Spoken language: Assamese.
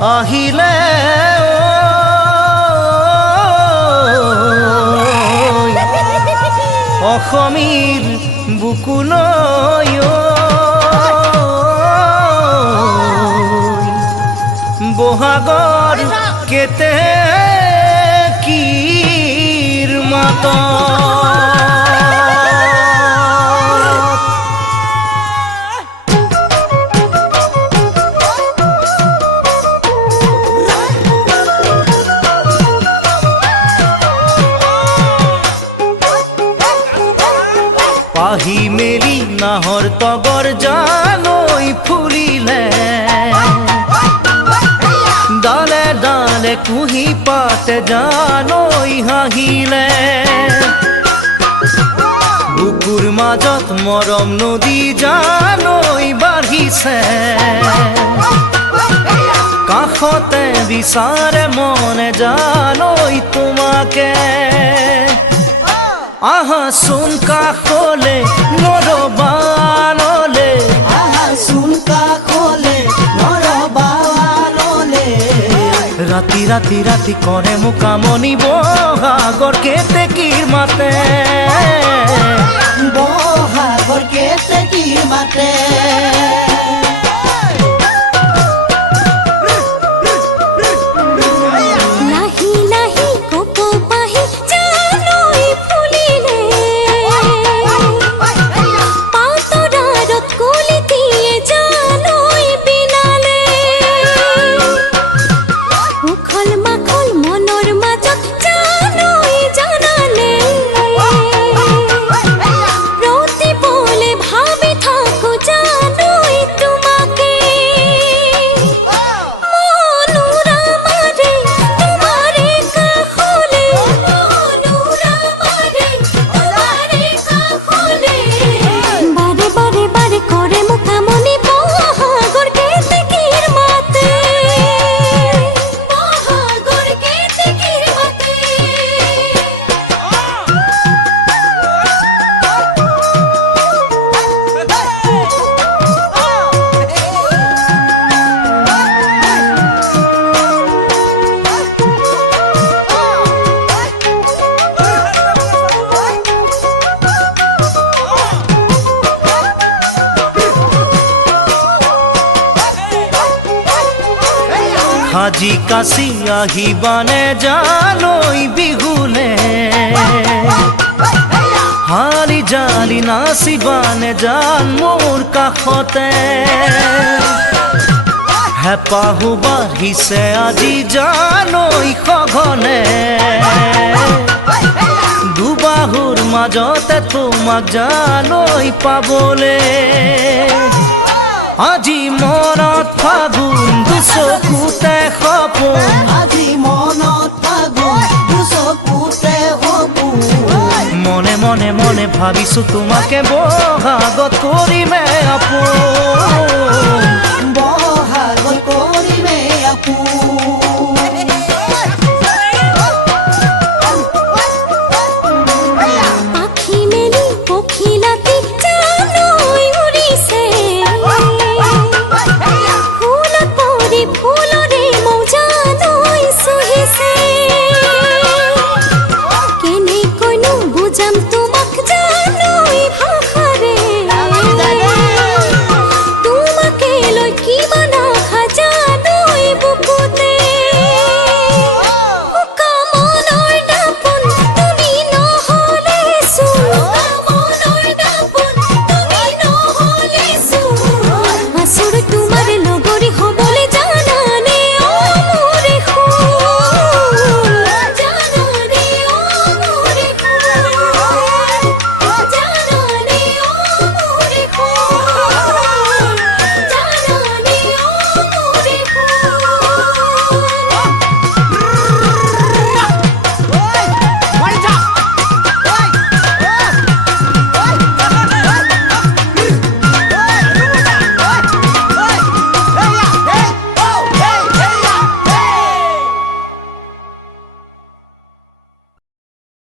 আহিলে অসমীৰ বুকুলৈ বহাগৰ কেতেকীৰ মাতত পাহি মেলি নাহৰ তগৰ জানৈ ফুলিলে ডালে ডালে কুহি পাতে জানৈ হাঁহিলে বুকুৰ মাজত মৰম নদী জানৈ বাঢ়িছে কাষতে বিচাৰে মনে জানৈ তোমাকে আহাচোন কাষলে নৰবানলে আহাচোন কাষলে নৰবানলে ৰাতি ৰাতি ৰাতি কৰে মোক আমনি বহাগৰ কেতেকীৰ মাতে বহাগৰ কেতেকীৰ মাতে আজি কাছি আহিবানে জানৈ বিহুলে হালি জালি নাচিবানে জান মোৰ কাষতে হেঁপাহো বাঢ়িছে আজি জানৈ সঘনে দুবাহুৰ মাজতে তোমাক জানৈ পাবলে আজি মনত ফাগুন দুচকুতে সপোন আজি মনত ফাগুন দুচকুতে সপোন মনে মনে মনে ভাবিছো তোমাকে বহাগত কৰিমে আপোন বহাগত কৰিমে আপোন